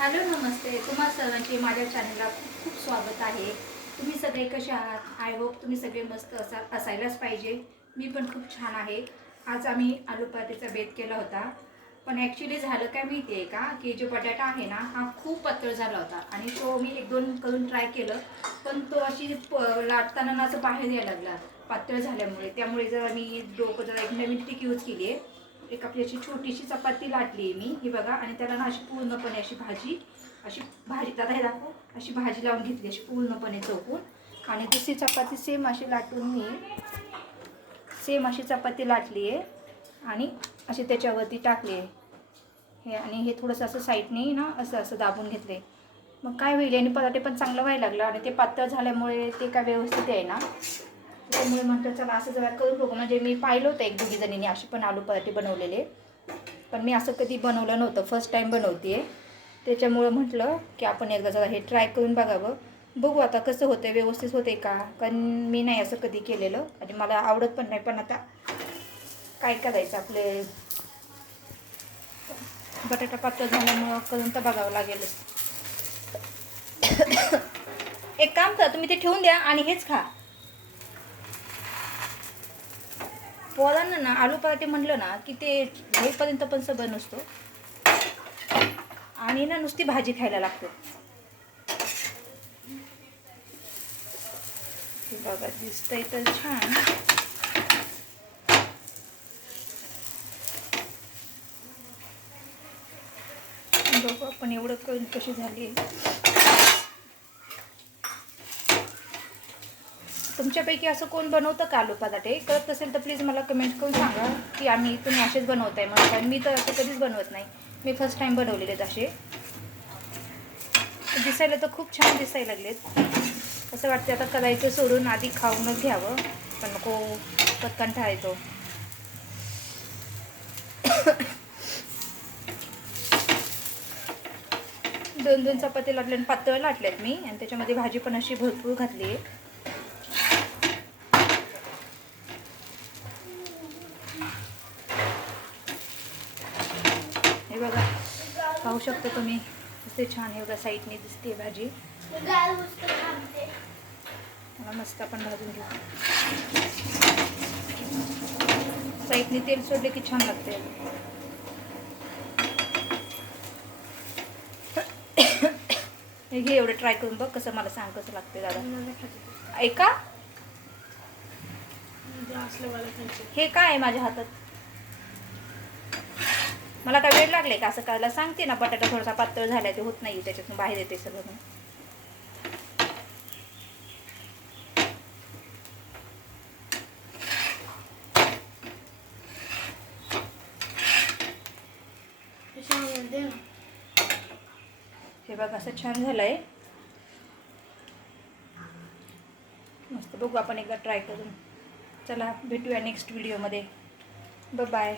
Hello नमस्ते. तुम्हा सर्वांचे माझ्या चॅनलला खूप खूप स्वागत आहे. तुम्ही सगळे कसे आहात? आय होप तुम्ही सगळे मस्त असा असायलाच पाहिजे. मी पण खूप छान आहे. आज आम्ही आलू बेत केला होता. पण ॲक्च्युली झालं काय माहिती आहे का? की जो बटाटा आहे ना हा खूप पातळ झाला होता. आणि तो मी एक दोन करून ट्राय केलं. पण तो अशी प लाटताना असं बाहेर यायला लागला. पातळ झाल्यामुळे. त्यामुळे जर मी डोकं जरा एक नवीन टिक यूज केली आहे. एक आपली अशी छोटीशी चपाती लाटली आहे मी. ही बघा आणि त्याला ना अशी पूर्णपणे अशी भाजी अशी भाजी आता हे दाखवू अशी भाजी लावून घेतली अशी पूर्णपणे चौकून आणि दुसरी चपाती सेम अशी लाटून मी सेम अशी चपाती लाटली आहे. आणि अशी त्याच्यावरती टाकली आहे. हे आणि हे थोडंसं असं साईडने ना असं असं दाबून घेतले मग काय होईल आणि पराठे पण चांगलं व्हायला लागलं आणि ते पातळ झाल्यामुळे ते काय व्यवस्थित आहे ना. त्यामुळे म्हटलं चला असं जरा करून बघू. म्हणजे मी पाहिलं होतं एक दोघी जणींनी अशी पण आलू पराठे बनवलेले. पण मी असं कधी बनवलं नव्हतं. फर्स्ट टाईम बनवते त्याच्यामुळं म्हटलं की आपण एकदा जरा हे ट्राय करून बघावं. बघू आता कसं होतं व्यवस्थित होते का? कारण मी नाही असं कधी केलेलं. आणि मला आवडत पण नाही. पण आता काय करायचं आपले बटाटा पातळ झाल्यामुळं करून तर बघावं लागेलच एक काम करा तुम्ही ते ठेवून द्या आणि हेच खा. पोरांना ना आलू पराठे म्हटलं ना की ते होईपर्यंत पण सगळं नसतो. आणि ना नुसती भाजी खायला लागते. बघा दिसतंय तर छान. बघू आपण एवढं करून कशी झाली. तुमच्यापैकी असं कोण बनवतं का आलू पदाटे करत असेल तर प्लीज मला कमेंट करून सांगा की आम्ही तुम्ही असेच बनवताय म्हणून. कारण मी तर असं कधीच बनवत नाही. मी फर्स्ट टाईम बनवलेले आहेत असे. दिसायला तर खूप छान दिसायला लागलेत. असं वाटते आता करायचं सोडून आधी खाऊनच घ्यावं. पण नको पटकन ठरायचो दोन दोन चपाती लाटले आणि पातळ लाटल्यात मी. आणि त्याच्यामध्ये भाजी पण अशी भरपूर घातली आहे हे बघा पाहू शकता तुम्ही. किती छान हे बघा साईडने दिसते भाजी. मला मस्त आपण भाजून घेऊ. साईडने तेल सोडले की छान लागते हे घे एवढं ट्राय करून बघ कसं मला सांग कसं लागते दादा. ऐका. हे काय आहे माझ्या हातात? मला काय वेळ लागले का? असं करायला सांगते ना बटाटा थोडासा पातळ झाला ते होत नाही त्याच्यातून बाहेर येते सगळं हे बघ असं छान झालंय. मस्त बघू आपण एकदा ट्राय करून. चला भेटूया नेक्स्ट व्हिडिओमध्ये ब बाय